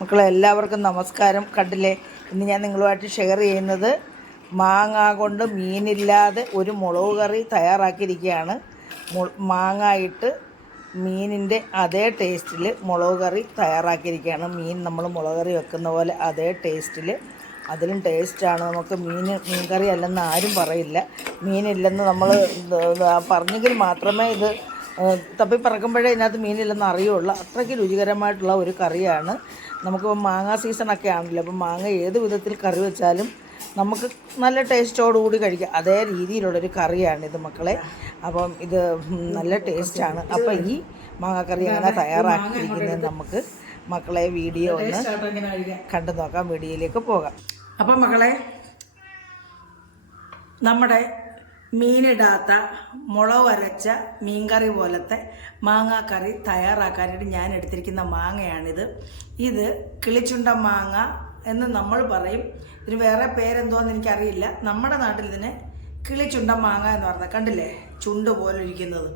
മക്കളെ എല്ലാവർക്കും നമസ്കാരം. കണ്ടില്ലേ? ഇന്ന് ഞാൻ നിങ്ങളുമായിട്ട് ഷെയർ ചെയ്യുന്നത് മാങ്ങ കൊണ്ട് മീനില്ലാതെ ഒരു മുളക് കറി തയ്യാറാക്കിയിരിക്കുകയാണ്. മാങ്ങ ഇട്ട് മീനിന്റെ അതേ ടേസ്റ്റിൽ മുളക് കറി തയ്യാറാക്കിയിരിക്കുകയാണ്. മീൻ നമ്മൾ മുളക് കറി വെക്കുന്ന പോലെ അതേ ടേസ്റ്റിൽ അതിലും ടേസ്റ്റാണ് നമുക്ക് മീൻ മീൻ കറി അല്ലെന്ന് ആരും പറയില്ല. മീനില്ലെന്ന് നമ്മൾ പറഞ്ഞെങ്കിൽ മാത്രമേ ഇത് തപ്പി പറക്കുമ്പോഴേ ഇതിനകത്ത് മീനില്ലെന്ന് അറിയുള്ളൂ. അത്രയ്ക്ക് രുചികരമായിട്ടുള്ള ഒരു കറിയാണ്. നമുക്കിപ്പോൾ മാങ്ങ സീസണൊക്കെ ആണല്ലോ അപ്പം മാങ്ങ ഏത് വിധത്തിൽ കറി വെച്ചാലും നമുക്ക് നല്ല ടേസ്റ്റോടുകൂടി കഴിക്കാം. അതേ രീതിയിലുള്ളൊരു കറിയാണിത് മക്കളെ. അപ്പം ഇത് നല്ല ടേസ്റ്റാണ് അപ്പം ഈ മാങ്ങാക്കറി അങ്ങനെ തയ്യാറാക്കിയിരിക്കുന്നത് നമുക്ക് മക്കളെ വീഡിയോ ഒന്ന് കണ്ടു നോക്കാം വീഡിയോയിലേക്ക് പോകാം. അപ്പം മക്കളെ നമ്മുടെ മീനിടാത്ത മുളക് അരച്ച മീൻകറി പോലത്തെ മാങ്ങാക്കറി തയ്യാറാക്കാനായിട്ട് ഞാൻ എടുത്തിരിക്കുന്ന മാങ്ങയാണിത്. ഇത് കിളിച്ചുണ്ട മാങ്ങ എന്ന് നമ്മൾ പറയും. ഇതിന് വേറെ പേരെന്തോന്ന് എനിക്കറിയില്ല. നമ്മുടെ നാട്ടിൽ ഇതിന് കിളിച്ചുണ്ട മാങ്ങ എന്ന് പറഞ്ഞാൽ കണ്ടില്ലേ? ചുണ്ട് പോലെ ഇരിക്കുന്നത്.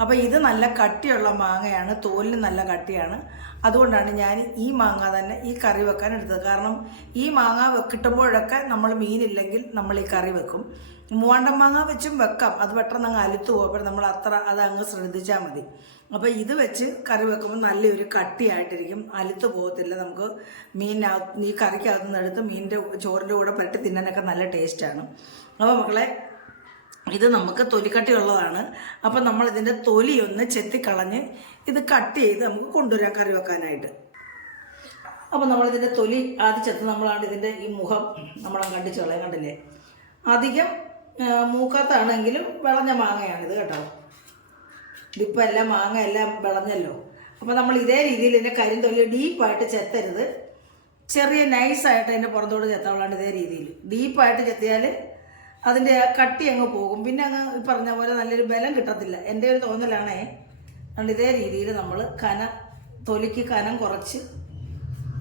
അപ്പോൾ ഇത് നല്ല കട്ടിയുള്ള മാങ്ങയാണ് തോലിന് നല്ല കട്ടിയാണ്. അതുകൊണ്ടാണ് ഞാൻ ഈ മാങ്ങ തന്നെ ഈ കറി വെക്കാൻ എടുത്തത്. കാരണം ഈ മാങ്ങ കിട്ടുമ്പോഴൊക്കെ നമ്മൾ മീനില്ലെങ്കിൽ നമ്മൾ ഈ കറി വെക്കും. മൂവാണ്ടൻ മാങ്ങ വെച്ചും വെക്കാം. അത് പെട്ടെന്ന് അങ്ങ് അലുത്തു പോകും. അപ്പോൾ നമ്മൾ അത്ര അത് അങ്ങ് ശ്രദ്ധിച്ചാൽ മതി. അപ്പോൾ ഇത് വെച്ച് കറി വെക്കുമ്പോൾ നല്ലൊരു കട്ടിയായിട്ടിരിക്കും. അലുത്ത് പോകത്തില്ല നമുക്ക്. മീനിനകത്ത് ഈ കറിക്കകത്ത് നിന്ന് എടുത്ത് മീനിന്റെ ചോറിന്റെ കൂടെ പുരട്ടി തിന്നാനൊക്കെ നല്ല ടേസ്റ്റാണ്. അപ്പോൾ മക്കളെ ഇത് നമുക്ക് തൊലിക്കട്ടിയുള്ളതാണ് അപ്പം നമ്മൾ ഇതിന്റെ തൊലി ഒന്ന് ചെത്തിക്കളഞ്ഞ് ഇത് കട്ട് ചെയ്ത് നമുക്ക് കൊണ്ടുവരാം കറി വെക്കാനായിട്ട്. അപ്പം നമ്മളിതിന്റെ തൊലി ആദ്യം ചെത്ത് നമ്മളാണ് ഇതിന്റെ ഈ മുഖം നമ്മളെ കണ്ടിച്ച് കളയാൻ കണ്ടില്ലേ? അധികം മൂക്കാത്താണെങ്കിലും വിളഞ്ഞ മാങ്ങയാണിത് കേട്ടോ. ഇതിപ്പോൾ എല്ലാം മാങ്ങ എല്ലാം വിളഞ്ഞല്ലോ. അപ്പോൾ നമ്മൾ ഇതേ രീതിയിൽ ഇതിന്റെ കരിന്തൊലി ഡീപ്പായിട്ട് ചെത്തരുത്. ചെറിയ നൈസായിട്ട് അതിന്റെ പുറത്തോട് ചെത്താവുള്ളതാണ് ഇതേ രീതിയിൽ. ഡീപ്പായിട്ട് ചെത്തിയാൽ അതിന്റെ കട്ടി അങ്ങ് പോകും. പിന്നെ അങ്ങ് പറഞ്ഞ പോലെ നല്ലൊരു ബലം കിട്ടത്തില്ല. എന്റെ ഒരു തോന്നലാണേ അതുകൊണ്ട് ഇതേ രീതിയിൽ നമ്മൾ കന തൊലിക്ക് കനം കുറച്ച്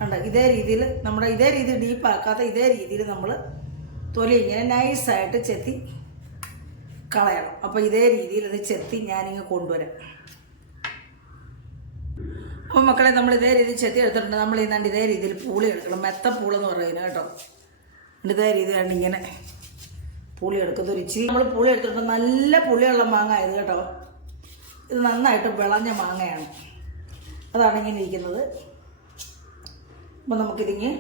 ഉണ്ട് ഇതേ രീതിയിൽ നമ്മുടെ ഇതേ രീതിയിൽ ഡീപ്പാക്കാത്ത ഇതേ രീതിയിൽ നമ്മൾ തൊലി ഇങ്ങനെ നൈസായിട്ട് ചെത്തി കളയണം. അപ്പോൾ ഇതേ രീതിയിൽ ഇത് ചെത്തി ഞാനിങ്ങ് കൊണ്ടുവരാം. അപ്പോൾ മക്കളെ നമ്മൾ ഇതേ രീതിയിൽ ചെത്തി എടുത്തിട്ടുണ്ട്. നമ്മൾ ഇന്നാണ്ട് ഇതേ രീതിയിൽ പൂളി എടുക്കണം മെത്ത പൂളെന്ന് പറയുന്നത് കേട്ടോ. ഇതേ രീതിയാണ് ഇങ്ങനെ പുളി എടുക്കുന്നത് ഒരു ഇച്ചിരി നമ്മൾ പുളി എടുത്തിട്ട് നല്ല പുളിയുള്ള മാങ്ങ ഇത് കേട്ടോ. ഇത് നന്നായിട്ട് വിളഞ്ഞ മാങ്ങയാണ്. അതാണ് ഇങ്ങനെ ഇരിക്കുന്നത്. അപ്പോൾ നമുക്കിതിങ്ങ്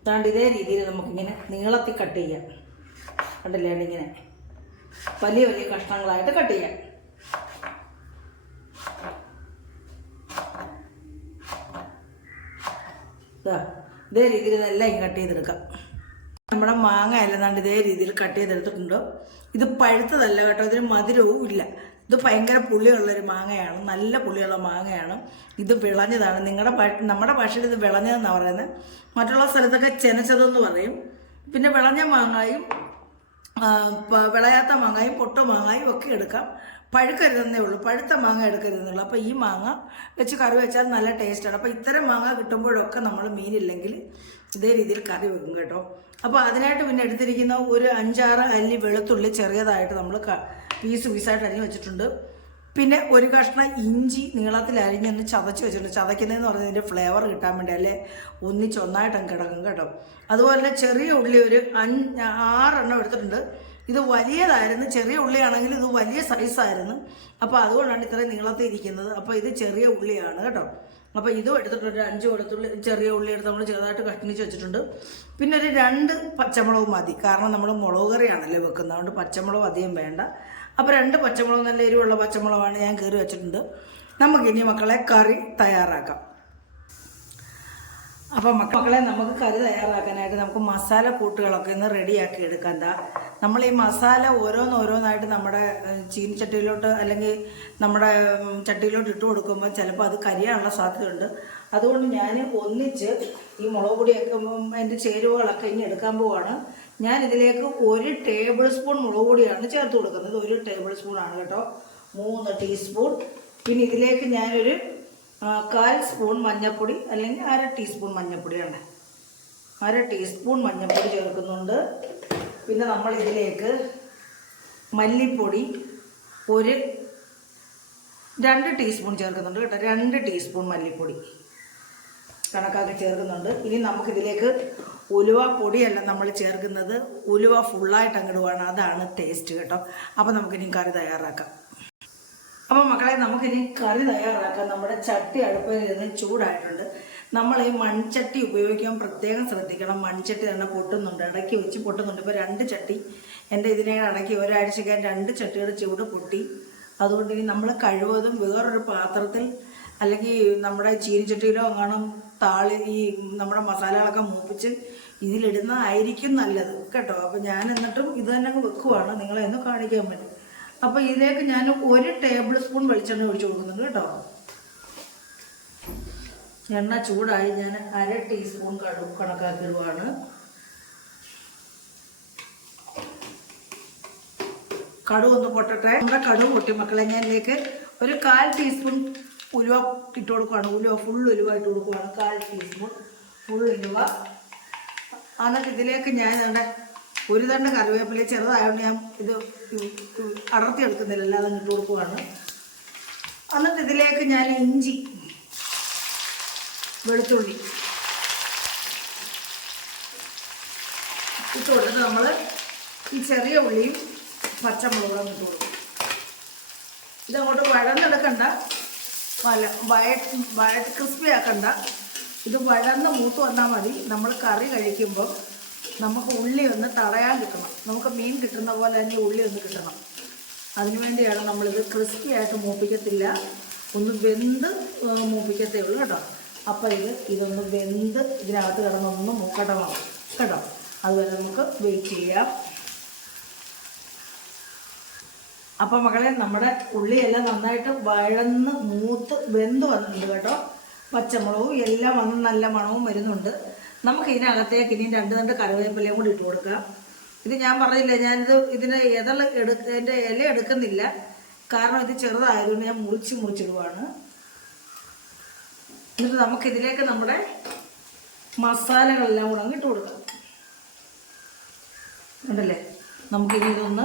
ഇതാണ്ട് ഇതേ രീതിയിൽ നമുക്കിങ്ങനെ നീളത്തിൽ കട്ട് ചെയ്യാം. കണ്ടില്ലേ? ഇങ്ങനെ വലിയ വലിയ കഷ്ണങ്ങളായിട്ട് കട്ട് ചെയ്യാം. ഇതേ രീതിയിൽ ഇതെല്ലാം കട്ട് ചെയ്തെടുക്കാം. നമ്മുടെ മാങ്ങ അല്ലാണ്ട് ഇതേ രീതിയിൽ കട്ട് ചെയ്തെടുത്തിട്ടുണ്ട്. ഇത് പഴുത്തതല്ല കേട്ടോ ഇതിന് മധുരവും ഇല്ല. ഇത് ഭയങ്കര പുളിയുള്ളൊരു മാങ്ങയാണ് നല്ല പുളിയുള്ള മാങ്ങയാണ്. ഇത് വിളഞ്ഞതാണ്. നിങ്ങളുടെ നമ്മുടെ ഭാഷയിൽ ഇത് വിളഞ്ഞതെന്നാണ് പറയുന്നത് മറ്റുള്ള സ്ഥലത്തൊക്കെ ചെനച്ചതെന്ന് പറയും. പിന്നെ വിളഞ്ഞ മാങ്ങായും വിളയാത്ത മാങ്ങായും പൊട്ട മാങ്ങായും ഒക്കെ എടുക്കാം. പഴുക്കരുതെന്നേ ഉള്ളൂ. പഴുത്ത മാങ്ങ എടുക്കരുതെന്നുള്ളൂ അപ്പോൾ ഈ മാങ്ങ വെച്ച് കറി വെച്ചാൽ നല്ല ടേസ്റ്റാണ് അപ്പോൾ ഇത്തരം മാങ്ങ കിട്ടുമ്പോഴൊക്കെ നമ്മൾ മീനില്ലെങ്കിൽ ഇതേ രീതിയിൽ കറി വെക്കും കേട്ടോ. അപ്പോൾ അതിനായിട്ട് പിന്നെ എടുത്തിരിക്കുന്ന ഒരു അഞ്ചാറ് അല്ലി വെളുത്തുള്ളി ചെറിയതായിട്ട് നമ്മൾ പീസ് പീസായിട്ട് അരിഞ്ഞ് വെച്ചിട്ടുണ്ട്. പിന്നെ ഒരു കഷ്ണം ഇഞ്ചി നീളത്തിൽ അരിഞ്ഞൊന്ന് ചതച്ച് വെച്ചിട്ടുണ്ട്. ചതയ്ക്കുന്നതെന്ന് പറഞ്ഞാൽ ഇതിന്റെ ഫ്ലേവർ കിട്ടാൻ വേണ്ടി അല്ലേ? ഒന്നിച്ചൊന്നായിട്ട് കിടക്കും കേട്ടോ. അതുപോലെ ചെറിയ ഉള്ളി ഒരു അഞ്ച് ആറെണ്ണം എടുത്തിട്ടുണ്ട്. ഇത് വലിയതായിരുന്നു. ചെറിയ ഉള്ളിയാണെങ്കിൽ ഇത് വലിയ സൈസായിരുന്നു അപ്പോൾ അതുകൊണ്ടാണ് ഇത്രയും നീളത്തിൽ ഇരിക്കുന്നത്. അപ്പോൾ ഇത് ചെറിയ ഉള്ളിയാണ് കേട്ടോ. അപ്പോൾ ഇതും എടുത്തിട്ട് ഒരു അഞ്ച് കൊടുത്തുള്ളി ചെറിയ ഉള്ളി എടുത്ത് നമ്മൾ ചെറുതായിട്ട് കഷ്ണിച്ച് വെച്ചിട്ടുണ്ട്. പിന്നെ ഒരു രണ്ട് പച്ചമുളകും മതി. കാരണം നമ്മൾ മുളക് കറിയാണല്ലോ വെക്കുന്നത്. അതുകൊണ്ട് പച്ചമുളക് അധികം വേണ്ട. അപ്പോൾ രണ്ട് പച്ചമുളക് നല്ല എരിവുള്ള പച്ചമുളകാണ് ഞാൻ കയറി വെച്ചിട്ടുണ്ട്. നമുക്കിനി മക്കളെ കറി തയ്യാറാക്കാം. അപ്പോൾ മക്കളെ നമുക്ക് കറി തയ്യാറാക്കാനായിട്ട് നമുക്ക് മസാല കൂട്ടുകളൊക്കെ ഒന്ന് റെഡിയാക്കി എടുക്കാം. എന്താ നമ്മൾ ഈ മസാല ഓരോന്നോരോന്നായിട്ട് നമ്മുടെ ചീനിച്ചട്ടിയിലോട്ട് അല്ലെങ്കിൽ നമ്മുടെ ചട്ടിയിലോട്ട് ഇട്ട് കൊടുക്കുമ്പോൾ ചിലപ്പോൾ അത് കരിയാനുള്ള സാധ്യതയുണ്ട്. അതുകൊണ്ട് ഞാൻ ഒന്നിച്ച് ഈ മുളക് പൊടിയൊക്കെ അതിന്റെ ചേരുവകളൊക്കെ ഇനി എടുക്കാൻ പോവാണ്. ഞാൻ ഇതിലേക്ക് ഒരു ടേബിൾ സ്പൂൺ മുളക് പൊടിയാണ് ചേർത്ത് കൊടുക്കുന്നത്. ഒരു ടേബിൾ സ്പൂൺ ആണ് കേട്ടോ. മൂന്ന് ടീസ്പൂൺ. പിന്നെ ഇതിലേക്ക് ഞാനൊരു കാൽ സ്പൂൺ മഞ്ഞൾപ്പൊടി അല്ലെങ്കിൽ അര ടീസ്പൂൺ മഞ്ഞൾപ്പൊടിയാണ്. അര ടീസ്പൂൺ മഞ്ഞൾപ്പൊടി ചേർക്കുന്നുണ്ട്. പിന്നെ നമ്മൾ ഇതിലേക്ക് മല്ലിപ്പൊടി ഒരു രണ്ട് ടീസ്പൂൺ ചേർക്കുന്നുണ്ട് കേട്ടോ. രണ്ട് ടീസ്പൂൺ മല്ലിപ്പൊടി കണക്കാക്കി ചേർക്കുന്നുണ്ട്. ഇനി നമുക്കിതിലേക്ക് ഉലുവ പൊടിയല്ല നമ്മൾ ചേർക്കുന്നത്. ഉലുവ ഫുള്ളായിട്ട് അങ്ങിടുവാണ് അതാണ് ടേസ്റ്റ് കേട്ടോ. അപ്പോൾ നമുക്കിനി കറി തയ്യാറാക്കാം. അപ്പോൾ മക്കളെ നമുക്കിനി കറി തയ്യാറാക്കാം. നമ്മുടെ ചട്ടി അടുപ്പിൽ നിന്ന് ചൂടായിട്ടുണ്ട്. നമ്മൾ ഈ മൺചട്ടി ഉപയോഗിക്കാൻ പ്രത്യേകം ശ്രദ്ധിക്കണം. മൺചട്ടി തന്നെ പൊട്ടുന്നുണ്ട്. ഇടയ്ക്ക് വെച്ച് പൊട്ടുന്നുണ്ട്. ഇപ്പോൾ രണ്ട് ചട്ടി എന്റെ ഇതിനെ ഇടയ്ക്ക് ഒരാഴ്ചക്കാൻ രണ്ട് ചട്ടിയുടെ ചൂട് പൊട്ടി. അതുകൊണ്ട് ഇനി നമ്മൾ കഴിവതും വേറൊരു പാത്രത്തിൽ അല്ലെങ്കിൽ നമ്മുടെ ചീനിച്ചട്ടിയിലോ അങ്ങനെ താളി ഈ നമ്മുടെ മസാലകളൊക്കെ മൂപ്പിച്ച് ഇതിലിടുന്നതായിരിക്കും നല്ലത്. കേട്ടോ? അപ്പോൾ ഞാൻ എന്നിട്ടും ഇത് തന്നെ വെക്കുവാണ്. നിങ്ങളെ ഒന്ന് കാണിക്കാൻ പറ്റും അപ്പോൾ ഇതിലേക്ക് ഞാൻ ഒരു ടേബിൾ സ്പൂൺ വെളിച്ചെണ്ണ ഒഴിച്ചു കൊടുക്കുന്നുണ്ട്. കേട്ടോ? എണ്ണ ചൂടായി ഞാൻ അര ടീസ്പൂൺ കടു കണക്കാക്കിടുവാണ്. കടു ഒന്ന് പൊട്ടട്ടെ. നമ്മുടെ കടു പൊട്ടി മക്കളെ ഞാൻ ഇതിലേക്ക് ഒരു കാൽ ടീസ്പൂൺ ഉലുവ ഇട്ട് കൊടുക്കുവാണ്. ഉലുവ ഫുൾ ഉലുവ ഇട്ട് കൊടുക്കുവാണ്. കാൽ ടീസ്പൂൺ ഫുൾ ഉലുവ. എന്നിട്ട് ഇതിലേക്ക് ഞാൻ നമ്മുടെ ഒരു തണ്ട് കറിവേപ്പില ചെറുതായതുകൊണ്ട് ഞാൻ ഇത് അടർത്തി എടുക്കുന്നില്ല അല്ലാതെ ഇട്ട് കൊടുക്കുവാണ്. എന്നിട്ട് ഇതിലേക്ക് ഞാൻ ഇഞ്ചി വെളുത്തുള്ളി. ഇട്ട് കൊടുത്തിട്ട് നമ്മൾ ഈ ചെറിയ ഉള്ളിയും പച്ചമുളകും ഇട്ട് കൊടുക്കും. ഇതങ്ങോട്ട് വഴന്നെടുക്കണ്ട. വല വയ വയ ക്രിസ്പി ആക്കണ്ട. ഇത് വഴന്ന് മൂത്ത് വന്നാൽ മതി. നമ്മൾ കറി കഴിക്കുമ്പോൾ നമുക്ക് ഉള്ളി ഒന്ന് തടയാൻ കിട്ടണം. നമുക്ക് മീൻ കിട്ടുന്ന പോലെ തന്നെ ഉള്ളി ഒന്ന് കിട്ടണം. അതിനു വേണ്ടിയാണ് നമ്മളിത് ക്രിസ്പി ആയിട്ട് മൂപ്പിക്കത്തില്ല. ഒന്ന് വെന്ത് മൂപ്പിക്കത്തേ ഉള്ളൂ കേട്ടോ. അപ്പോൾ ഇത് ഇതൊന്ന് വെന്ത് ഇതിനകത്ത് കിടന്നൊന്ന് മുക്കടണം കേട്ടോ? അതുവരെ നമുക്ക് വെയിറ്റ് ചെയ്യാം. അപ്പോൾ മകളെ നമ്മുടെ ഉള്ളിയെല്ലാം നന്നായിട്ട് വഴന്ന് മൂത്ത് വെന്ത് വന്നിട്ടുണ്ട് കേട്ടോ. പച്ചമുളകും എല്ലാം വന്ന് നല്ല മണവും വരുന്നുണ്ട്. നമുക്ക് ഇതിനകത്തേക്ക് ഇനി രണ്ട് രണ്ട് കറിവേപ്പിലയും കൂടി ഇട്ട് കൊടുക്കാം. ഇത് ഞാൻ പറഞ്ഞില്ല ഞാനിത് ഇതിന് ഇതൾ എടുക്ക ഇല എടുക്കുന്നില്ല. കാരണം ഇത് ചെറുതായതുകൊണ്ട് ഞാൻ മുറിച്ച് മുറിച്ചിടുവാണ്. എന്നിട്ട് നമുക്ക് ഇതിലേക്ക് നമ്മുടെ മസാലകളെല്ലാം കൂടെ ഇട്ട് കൊടുക്കാം. ഉണ്ടല്ലേ നമുക്കിനി ഇതൊന്ന്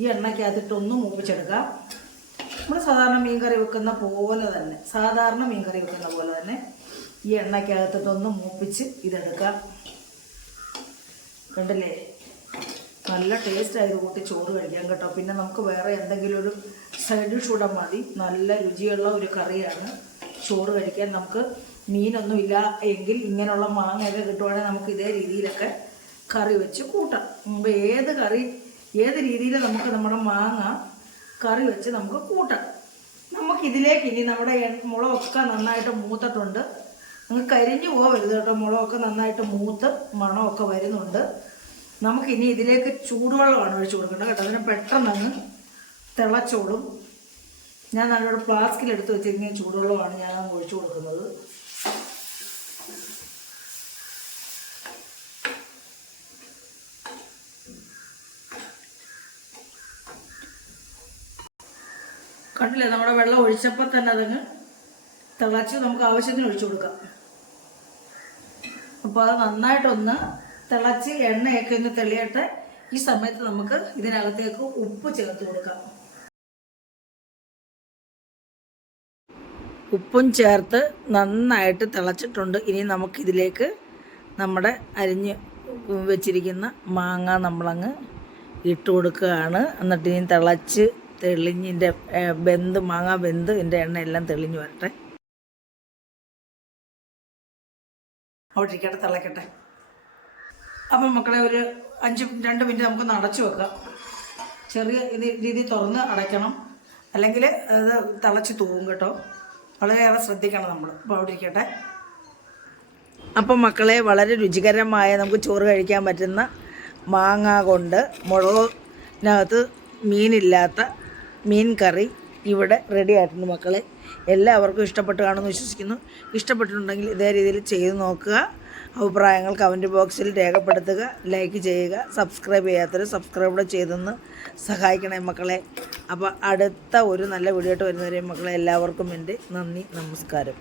ഈ എണ്ണയ്ക്കകത്തിട്ടൊന്ന് മൂപ്പിച്ചെടുക്കാം. നമ്മൾ സാധാരണ മീൻ കറി വെക്കുന്ന പോലെ തന്നെ സാധാരണ മീൻ കറി വെക്കുന്ന പോലെ തന്നെ ഈ എണ്ണയ്ക്കകത്തിട്ടൊന്ന് മൂപ്പിച്ച് ഇതെടുക്കാം. കണ്ടില്ലേ? നല്ല ടേസ്റ്റ് ആയത് കൂട്ടി ചോറ് കഴിക്കാം കേട്ടോ. പിന്നെ നമുക്ക് വേറെ എന്തെങ്കിലും ഒരു സൈഡ് ഡിഷ് കൂടെ മതി. നല്ല രുചിയുള്ള ഒരു കറിയാണ്. ചോറ് കഴിക്കാൻ നമുക്ക് മീനൊന്നും ഇല്ല എങ്കിൽ ഇങ്ങനെയുള്ള മാങ്ങയൊക്കെ കിട്ടുവാണെങ്കിൽ നമുക്ക് ഇതേ രീതിയിലൊക്കെ കറി വെച്ച് കൂട്ടാം. മുമ്പ് ഏത് കറി ഏത് രീതിയിൽ നമുക്ക് നമ്മുടെ മാങ്ങ കറി വെച്ച് നമുക്ക് കൂട്ടാം. നമുക്ക് ഇതിലേക്ക് ഇനി നമ്മുടെ മുളകൊക്കെ നന്നായിട്ട് മൂത്തിട്ടുണ്ട്. നിങ്ങൾ കരിഞ്ഞു പോകരുത് കേട്ടോ. മുളകൊക്കെ നന്നായിട്ട് മൂത്ത് മണമൊക്കെ വരുന്നുണ്ട്. നമുക്കിനി ഇതിലേക്ക് ചൂടുവെള്ളമാണ് ഒഴിച്ചു കൊടുക്കേണ്ടത് കേട്ടോ. അതിന് പെട്ടെന്ന് അങ്ങ് തിളച്ചോളും. ഞാൻ നല്ലൊരു ഫ്ലാസ്കിൽ എടുത്ത് വെച്ചിരിക്കുന്ന ചൂടുവെള്ളമാണ് ഞാൻ ഒഴിച്ചു കൊടുക്കുന്നത്. കണ്ടില്ലേ നമ്മുടെ വെള്ളം ഒഴിച്ചപ്പോൾ തന്നെ അതങ്ങ് തിളച്ച് നമുക്ക് ആവശ്യത്തിന് ഒഴിച്ചു കൊടുക്കാം. അപ്പോൾ അത് നന്നായിട്ടൊന്ന് തിളച്ച് എണ്ണയൊക്കെ ഒന്ന് തെളിയട്ടെ. ഈ സമയത്ത് നമുക്ക് ഇതിനകത്തേക്ക് ഉപ്പ് ചേർത്ത് കൊടുക്കാം. ഉപ്പും ചേർത്ത് നന്നായിട്ട് തിളച്ചിട്ടുണ്ട്. ഇനി നമുക്കിതിലേക്ക് നമ്മുടെ അരിഞ്ഞ് വെച്ചിരിക്കുന്ന മാങ്ങ നമ്മളങ്ങ് ഇട്ട് കൊടുക്കുകയാണ്. എന്നിട്ട് ഇനി തിളച്ച് തെളിഞ്ഞിന്റെ വെന്ത് മാങ്ങ വെന്ത് ഇതിന്റെ എണ്ണ എല്ലാം തെളിഞ്ഞ് വരട്ടെ. അവിടെ ഇരിക്കട്ടെ തിളക്കട്ടെ. അപ്പം മക്കളെ ഒരു അഞ്ച് രണ്ട് മിനിറ്റ് നമുക്ക് അടച്ചു വെക്കാം. ചെറിയ രീതി തുറന്ന് അടയ്ക്കണം. അല്ലെങ്കിൽ അത് തിളച്ച് തൂവും കേട്ടോ. വളരെയേറെ ശ്രദ്ധിക്കണം നമ്മൾ ഇരിക്കട്ടെ അപ്പം മക്കളെ വളരെ രുചികരമായ നമുക്ക് ചോറ് കഴിക്കാൻ പറ്റുന്ന മാങ്ങ കൊണ്ട് മുളകിനകത്ത് മീനില്ലാത്ത മീൻ കറി ഇവിടെ റെഡി ആയിട്ടുണ്ട് മക്കളെ. എല്ലാവർക്കും ഇഷ്ടപ്പെട്ട് കാണുമെന്ന് വിശ്വസിക്കുന്നു. ഇഷ്ടപ്പെട്ടിട്ടുണ്ടെങ്കിൽ ഇതേ രീതിയിൽ ചെയ്ത് നോക്കുക. അഭിപ്രായങ്ങൾ കമന്റ് ബോക്സിൽ രേഖപ്പെടുത്തുക. ലൈക്ക് ചെയ്യുക. സബ്സ്ക്രൈബ് ചെയ്യാത്തവർ സബ്സ്ക്രൈബ് ചെയ്തെന്ന് സഹായിക്കണേ മക്കളെ. അപ്പോൾ അടുത്ത ഒരു നല്ല വീഡിയോ ആയിട്ട് വരുന്നവരെയും മക്കളെ എല്ലാവർക്കും എന്റെ നന്ദി നമസ്കാരം.